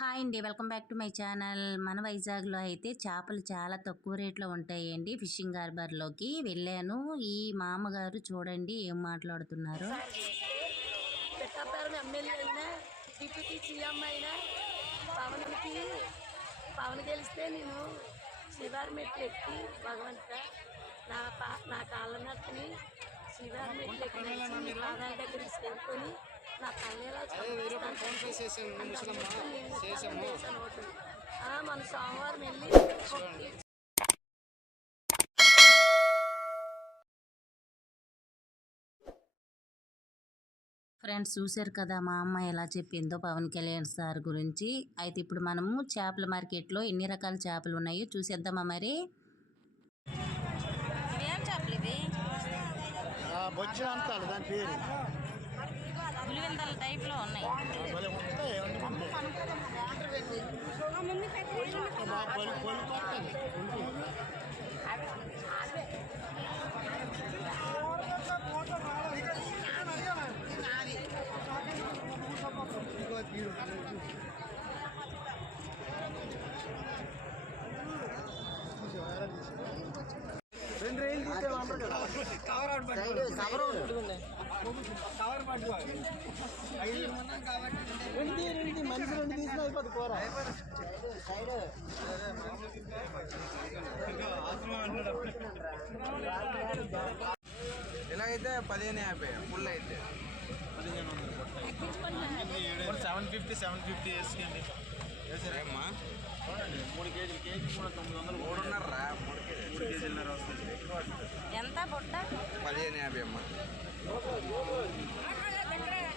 Hi అండి. Welcome back to my channel. మన వైజాగ్లో అయితే చేపలు చాలా తక్కువ రేట్లో ఉంటాయండి ఫిషింగ్ హార్బర్లోకి. వెళ్ళాను. ఈ మామగారు చూడండి ఏం మాట్లాడుతున్నారు. పిఠాపురం ఎమ్మెల్యే అయినా డిప్యూటీ సీఎం అయినా పవన్కి పవన్ గెలిస్తే నేను శివారి మెట్లు ఎక్కి భగవంత నా పా నా కాళ్ళ నట్టుని శివారి మెట్లు ఎక్కి పాదాల దగ్గర తీసుకెళ్ళుకొని నా పల్లెలో మన సోమవారం వెళ్ళి ఫ్రెండ్స్ చూశారు కదా మా అమ్మ ఎలా చెప్పిందో పవన్ కళ్యాణ్ సార్ గురించి. అయితే ఇప్పుడు మనము చేపల మార్కెట్లో ఎన్ని రకాల చేపలు ఉన్నాయో చూసేద్దామా మరి? ఏం చేపలు ఇవి? పులివెందల టైప్లో ఉన్నాయి. భలే ఉంటాయి, ఏమంటే మా రెండు తీసిన అయిపోతుంది కూర ఇలా అయితే. పదిహేను యాభై ఫుల్ అయితే సెవెన్ ఫిఫ్టీ సెవెన్ ఫిఫ్టీ వేసుకోండి. ఏమ్మా? మూడు కేజీలు కేజీ కూడా తొమ్మిది వందలు మూడున్నర మూడు కేజీ మూడు కేజీలన్నర వస్తుంది. ఎంత బుట్ట? పదిహేను యాభై అమ్మా.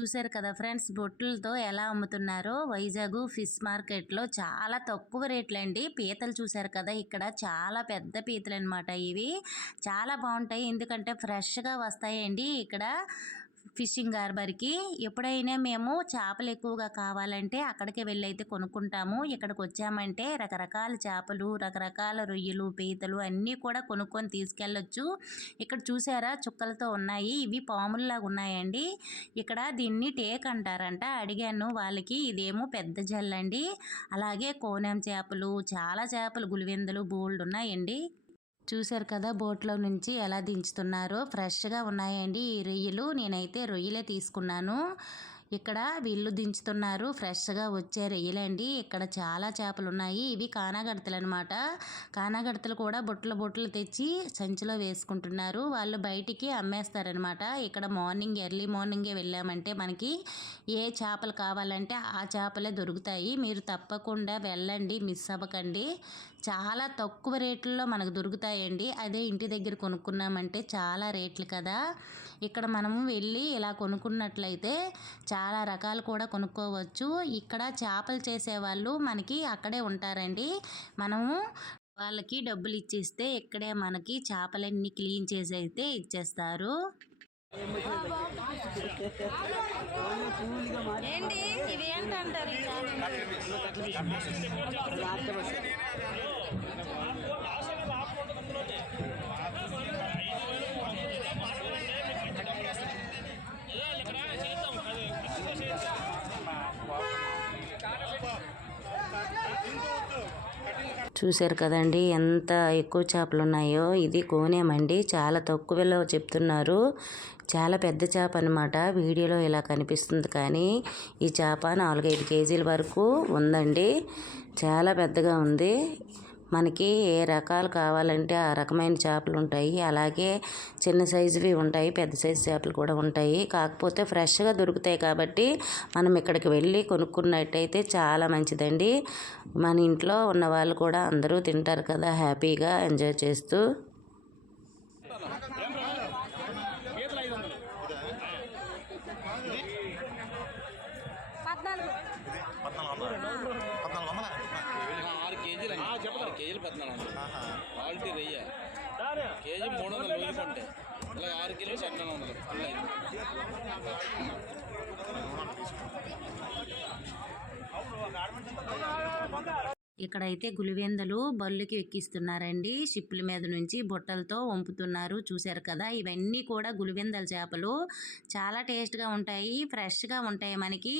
చూశారు కదా ఫ్రెండ్స్ బొట్టులతో ఎలా అమ్ముతున్నారో. వైజాగ్ ఫిష్ మార్కెట్లో చాలా తక్కువ రేట్లు అండి పీతలు చూశారు కదా ఇక్కడ చాలా పెద్ద పీతలు అనమాట ఇవి. చాలా బాగుంటాయి ఎందుకంటే ఫ్రెష్గా వస్తాయండి ఇక్కడ. ఫిషింగ్ హార్బర్కి. ఎప్పుడైనా మేము చేపలు ఎక్కువగా కావాలంటే అక్కడికి వెళ్ళి అయితే కొనుక్కుంటాము. ఇక్కడికి వచ్చామంటే రకరకాల చేపలు రకరకాల రొయ్యలు పీతలు అన్నీ కూడా కొనుక్కొని తీసుకెళ్ళొచ్చు. ఇక్కడ చూసారా? చుక్కలతో ఉన్నాయి. ఇవి పాముల్లాగా ఉన్నాయండి. ఇక్కడ దీన్ని టేక్ అంటారంట. అడిగాను వాళ్ళకి. ఇదేమో పెద్ద జల్లండి అలాగే కోనెం చేపలు చాలా చేపలు గులివెందలు బోల్డ్ ఉన్నాయండి. చూశారు కదా బోట్లో నుంచి ఎలా దించుతున్నారో. ఫ్రెష్గా ఉన్నాయండి ఈ రొయ్యలు. నేనైతే రొయ్యలే తీసుకున్నాను. ఇక్కడ వీళ్ళు దించుతున్నారు. ఫ్రెష్గా వచ్చే రొయ్యలండి ఇక్కడ చాలా చేపలు ఉన్నాయి ఇవి కానాగడతలు అనమాట కానాగడతలు కూడా బొట్టలు బొట్టలు తెచ్చి సంచిలో వేసుకుంటున్నారు. వాళ్ళు బయటికి అమ్మేస్తారనమాట. ఇక్కడ మార్నింగ్ ఎర్లీ మార్నింగే వెళ్ళామంటే మనకి ఏ చేపలు కావాలంటే ఆ చేపలే దొరుకుతాయి. మీరు తప్పకుండా వెళ్ళండి మిస్ అవ్వకండి. చాలా తక్కువ రేట్లలో మనకు దొరుకుతాయండి. అదే ఇంటి దగ్గర కొనుక్కున్నామంటే చాలా రేట్లు కదా. ఇక్కడ మనము వెళ్ళి ఇలా కొనుక్కున్నట్లయితే చాలా రకాలు కూడా కొనుక్కోవచ్చు. ఇక్కడ చేపలు చేసేవాళ్ళు మనకి అక్కడే ఉంటారండి. మనము వాళ్ళకి డబ్బులు ఇచ్చేస్తే ఇక్కడే మనకి చేపలన్నీ క్లీన్ చేసి అయితే ఇచ్చేస్తారు. ఏంటి? ఇవి ఏంటంటారు చూశారు కదండి. ఎంత ఎక్కువ చేపలు ఉన్నాయో. ఇది కోనేమండి చాలా తక్కువలో చెప్తున్నారు. చాలా పెద్ద చేప అనమాట వీడియోలో ఇలా కనిపిస్తుంది కానీ ఈ చేప నాలుగైదు కేజీల వరకు ఉందండి. చాలా పెద్దగా ఉంది. మనకి ఏ రకాలు కావాలంటే ఆ రకమైన చేపలు ఉంటాయి. అలాగే చిన్న సైజువి ఉంటాయి పెద్ద సైజు చేపలు కూడా ఉంటాయి. కాకపోతే ఫ్రెష్గా దొరుకుతాయి కాబట్టి మనం ఇక్కడికి వెళ్ళి కొనుక్కున్నట్టయితే చాలా మంచిదండి. మన ఇంట్లో ఉన్న వాళ్ళు కూడా అందరూ తింటారు కదా హ్యాపీగా ఎంజాయ్ చేస్తూ. పద్నాలుగు పద్నాలుగు వందలు ఆరు కేజీలు అండి. ఆరు కేజీలు పద్నాలుగు వందలు క్వాలిటీ రొయ్య కేజీ మూడు వందలు రొయ్యలు కొంటే ఇలా ఆరు కేజీలు పద్నాలుగు వందలు ఫుల్ అయింది ఇక్కడైతే గులివెందలు బళ్ళుకి ఎక్కిస్తున్నారండి. షిప్పుల మీద నుంచి బుట్టలతో వంపుతున్నారు. చూశారు కదా ఇవన్నీ కూడా గులివెందల చేపలు. చాలా టేస్ట్గా ఉంటాయి ఫ్రెష్గా ఉంటాయి మనకి.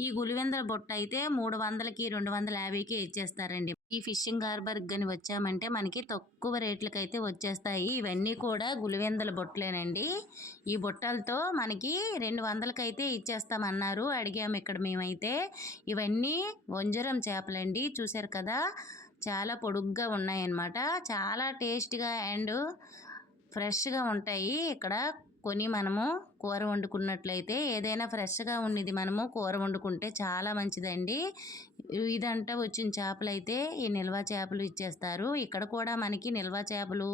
ఈ గులివెందల బుట్ట అయితే మూడు వందలకి రెండు వందల యాభైకి ఇచ్చేస్తారండి. ఈ ఫిషింగ్ హార్బర్ కానీ వచ్చామంటే మనకి తక్కువ రేట్లకి అయితే వచ్చేస్తాయి. ఇవన్నీ కూడా గులివెందల బుట్టలేనండి. ఈ బుట్టలతో మనకి రెండు వందలకైతే ఇచ్చేస్తామన్నారు. అడిగాము ఇక్కడ మేమైతే. ఇవన్నీ వంజరం చేపలండి. చూశారు కదా! చాలా పొడుగ్గా ఉన్నాయన్నమాట. చాలా టేస్ట్గా అండ్ ఫ్రెష్గా ఉంటాయి. ఇక్కడ కొని మనము కూర వండుకున్నట్లయితే ఏదైనా ఫ్రెష్గా ఉన్నది మనము కూర వండుకుంటే చాలా మంచిదండి. ఇదంతా వచ్చిన చేపలు అయితే ఈ నిల్వ చేపలు ఇచ్చేస్తారు. ఇక్కడ కూడా మనకి నిల్వ చేపలు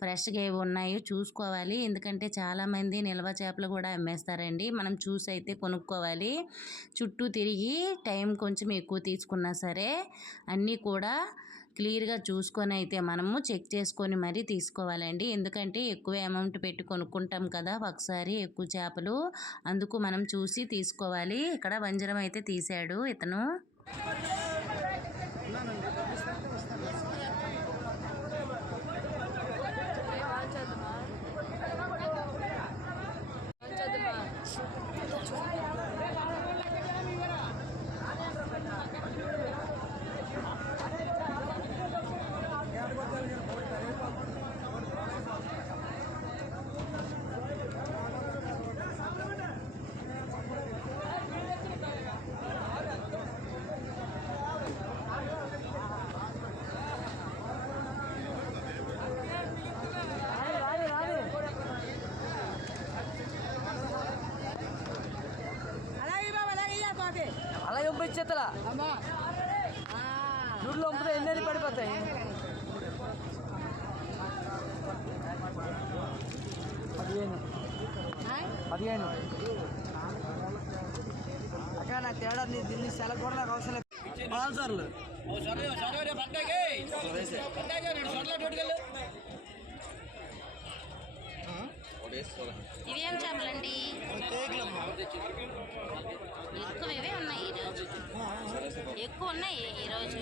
ఫ్రెష్గా ఏవి ఉన్నాయో చూసుకోవాలి. ఎందుకంటే చాలామంది నిల్వ చేపలు కూడా అమ్మేస్తారండి. మనం చూసి అయితే కొనుక్కోవాలి. చుట్టూ తిరిగి టైం కొంచెం ఎక్కువ తీసుకున్నా సరే అన్నీ కూడా క్లియర్గా చూసుకొని అయితే మనము చెక్ చేసుకొని మరీ తీసుకోవాలండి. ఎందుకంటే ఎక్కువ అమౌంట్ పెట్టి కొనుక్కుంటాం కదా ఒకసారి ఎక్కువ చేపలు. అందుకు మనం చూసి తీసుకోవాలి. ఇక్కడ వంజరం అయితే తీశాడు ఇతను. అలా పంపించేతలా నూరులో పంపితే ఎన్ని పడిపోతాయి. పదిహేను. పదిహేను. అక్కడ నాకు తేడా నీ దీన్ని సెల కూడా నాకు అవసరం లేదు బాల్సార్లు ఇవి చేపలండి ఎక్కువ ఇవే ఉన్నాయి ఈరోజు. ఎక్కువ ఉన్నాయి ఈరోజు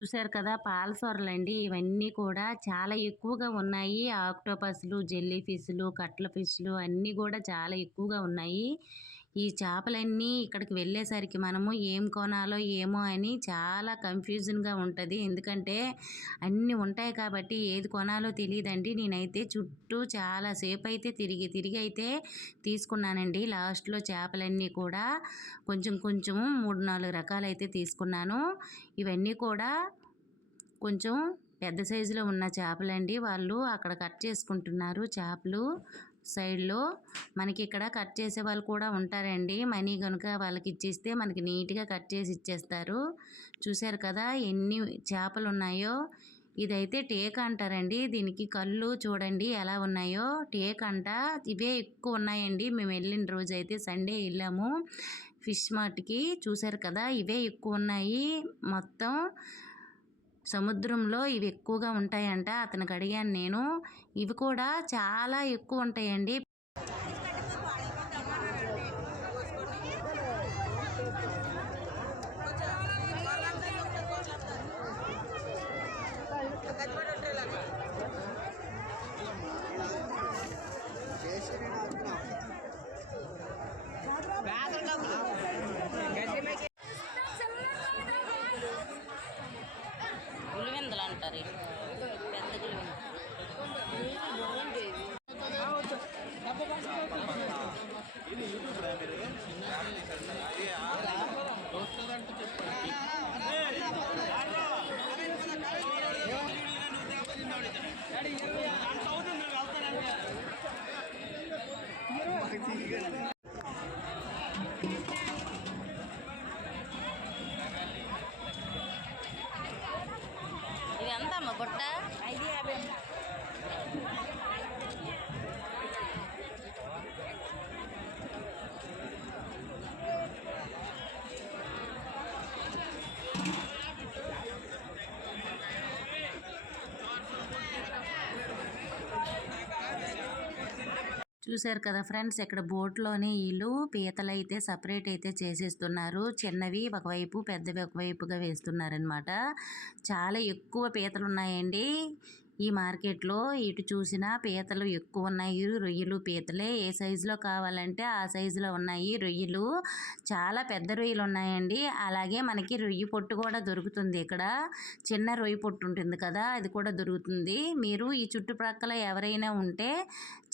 చూశారు కదా పాలసొరలండి ఇవన్నీ కూడా చాలా ఎక్కువగా ఉన్నాయి. ఆక్టోపస్లు జెల్లీ ఫిష్లు కట్ల ఫిష్లు అన్నీ కూడా చాలా ఎక్కువగా ఉన్నాయి. ఈ చేపలన్నీ ఇక్కడికి వెళ్ళేసరికి మనము ఏం కొనాలో ఏమో అని చాలా కన్ఫ్యూజన్గా ఉంటుంది. ఎందుకంటే అన్నీ ఉంటాయి కాబట్టి ఏది కొనాలో తెలియదండి. నేనైతే చుట్టూ చాలా సేపు అయితే తిరిగి తిరిగి అయితే తీసుకున్నానండి. లాస్ట్లో చేపలన్నీ కూడా కొంచెం కొంచెం మూడు నాలుగు రకాలు అయితే తీసుకున్నాను. ఇవన్నీ కూడా కొంచెం పెద్ద సైజులో ఉన్న చేపలండి. వాళ్ళు అక్కడ కట్ చేసుకుంటున్నారు చేపలు. సైడ్లో మనకి ఇక్కడ కట్ చేసే వాళ్ళు కూడా ఉంటారండి. మనీ కనుక వాళ్ళకి ఇచ్చేస్తే మనకి నీట్గా కట్ చేసి ఇచ్చేస్తారు. చూశారు కదా ఎన్ని చేపలు ఉన్నాయో ఇదైతే టేక్ అంటారండి. దీనికి కళ్ళు చూడండి ఎలా ఉన్నాయో. టేక్ అంట. ఇవే ఎక్కువ ఉన్నాయండి. మేము వెళ్ళిన రోజు అయితే సండే వెళ్ళాము ఫిష్ మార్ట్కి. చూశారు కదా ఇవే ఎక్కువ ఉన్నాయి. మొత్తం సముద్రంలో ఇవి ఎక్కువగా ఉంటాయంట. అతనికి అడిగాను నేను. ఇవి కూడా చాలా ఎక్కువ ఉంటాయండి. గులివెందలు అంటారు ఇవి. పెద్ద గులివెందలు ఇవి ఎంత అమ్మ బుట్ట ఐదు యాభై చూశారు కదా ఫ్రెండ్స్ ఇక్కడ బోట్లోనే వీళ్ళు పీతలు అయితే సపరేట్ అయితే చేసేస్తున్నారు. చిన్నవి ఒకవైపు పెద్దవి ఒకవైపుగా వేస్తున్నారనమాట చాలా ఎక్కువ పీతలు ఉన్నాయండి ఈ మార్కెట్లో ఇటు చూసినా పీతలు ఎక్కువ ఉన్నాయి రొయ్యలు పీతలే. ఏ సైజులో కావాలంటే ఆ సైజులో ఉన్నాయి. రొయ్యలు చాలా పెద్ద రొయ్యలు ఉన్నాయండి అలాగే మనకి రొయ్యి పొట్టు కూడా దొరుకుతుంది ఇక్కడ. చిన్న రొయ్యి పొట్టు ఉంటుంది కదా అది కూడా దొరుకుతుంది. మీరు ఈ చుట్టుప్రక్కల ఎవరైనా ఉంటే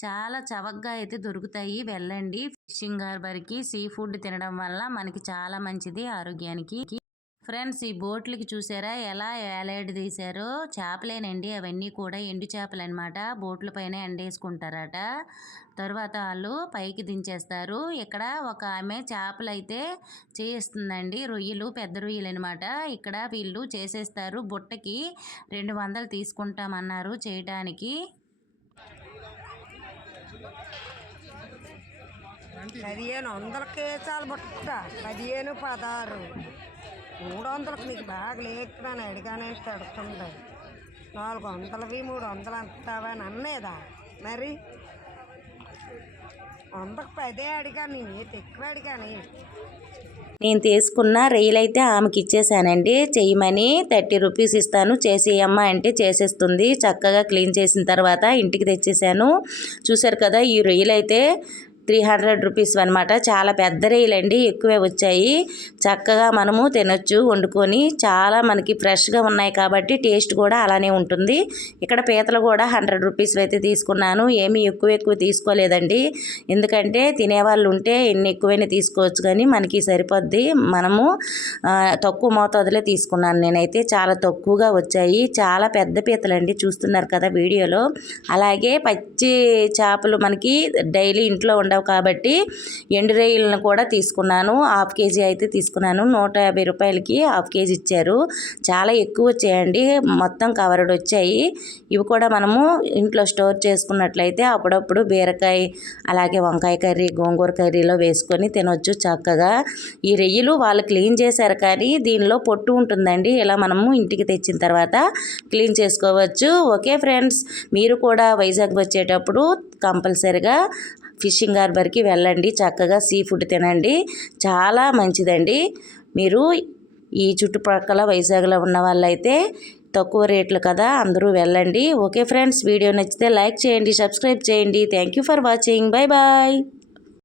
చాలా చవకగా అయితే దొరుకుతాయి. వెళ్ళండి. ఫిషింగ్ హార్బర్కి సీ ఫుడ్ తినడం వల్ల మనకి చాలా మంచిది ఆరోగ్యానికి. ఫ్రెండ్స్ ఈ బోట్లకి చూసారా? ఎలా వేలాడి తీశారో? చేపలేనండి. అవన్నీ కూడా ఎండు చేపలు అనమాట బోట్ల పైన ఎండేసుకుంటారట తర్వాత వాళ్ళు పైకి దించేస్తారు. ఇక్కడ ఒక ఆమె చేపలు అయితే చేస్తుందండి రొయ్యలు పెద్ద రొయ్యలు అనమాట ఇక్కడ వీళ్ళు చేసేస్తారు. బుట్టకి రెండు వందలు తీసుకుంటామన్నారు చేయటానికి. పదిహేను వందల చాలు బుట్ట. పదిహేను పదహారు. మూడు వందలకు మీకు బాగా లేకున్నాను అడిగానే తడుతుంది నాలుగు వందలవి మూడు వందలు అంటావా అని అన్నేదా మరి? వందకు పదే అడిగాను నేను ఎక్కువ అడిగాను? నేను తీసుకున్న రైలు అయితే ఆమెకి ఇచ్చేసానండి. చెయ్యమని థర్టీ రూపీస్ ఇస్తాను. చేసేయమ్మా అంటే చేసేస్తుంది. చక్కగా క్లీన్ చేసిన తర్వాత ఇంటికి తెచ్చేసాను. చూసారు కదా ఈ రొయ్యలు అయితే త్రీ హండ్రెడ్ రూపీస్ అనమాట చాలా పెద్ద రొయ్యలు అండి. ఎక్కువే వచ్చాయి. చక్కగా మనము తినొచ్చు వండుకొని. చాలా మనకి ఫ్రెష్గా ఉన్నాయి కాబట్టి టేస్ట్ కూడా అలానే ఉంటుంది. ఇక్కడ పీతలు కూడా హండ్రెడ్ రూపీస్ అయితే తీసుకున్నాను. ఏమీ ఎక్కువ ఎక్కువ తీసుకోలేదండి. ఎందుకంటే తినేవాళ్ళు ఉంటే ఎన్ని ఎక్కువైనా తీసుకోవచ్చు కానీ మనకి సరిపోద్ది. మనము తక్కువ మోతాదులో తీసుకున్నాను నేనైతే. చాలా తక్కువగా వచ్చాయి. చాలా పెద్ద పీతలండి చూస్తున్నారు కదా వీడియోలో. అలాగే పచ్చి చేపలు మనకి డైలీ ఇంట్లో ఉండవు కాబట్టి ఎండు రొయ్యలను కూడా తీసుకున్నాను. హాఫ్ కేజీ అయితే తీసుకున్నాను. నూట యాభై రూపాయలకి హాఫ్ కేజీ ఇచ్చారు. చాలా ఎక్కువ వచ్చాయండి. మొత్తం కవర్డ్ వచ్చాయి. ఇవి కూడా మనము ఇంట్లో స్టోర్ చేసుకున్నట్లయితే అప్పుడప్పుడు బీరకాయ అలాగే వంకాయ కర్రీ గోంగూర కర్రీలో వేసుకొని తినొచ్చు చక్కగా. ఈ రొయ్యలు వాళ్ళు క్లీన్ చేశారు కానీ దీనిలో పొట్టు ఉంటుందండి. ఇలా మనము ఇంటికి తెచ్చిన తర్వాత క్లీన్ చేసుకోవచ్చు. ఓకే ఫ్రెండ్స్ మీరు కూడా వైజాగ్ వచ్చేటప్పుడు కంపల్సరిగా ఫిషింగ్ హార్బర్కి వెళ్ళండి. చక్కగా సీ ఫుడ్ తినండి. చాలా మంచిదండి. మీరు ఈ చుట్టుపక్కల వైజాగ్లో ఉన్న వాళ్ళైతే తక్కువ రేట్లు కదా అందరూ వెళ్ళండి. ఓకే ఫ్రెండ్స్ వీడియో నచ్చితే లైక్ చేయండి సబ్స్క్రైబ్ చేయండి. Thank you for watching. Bye bye.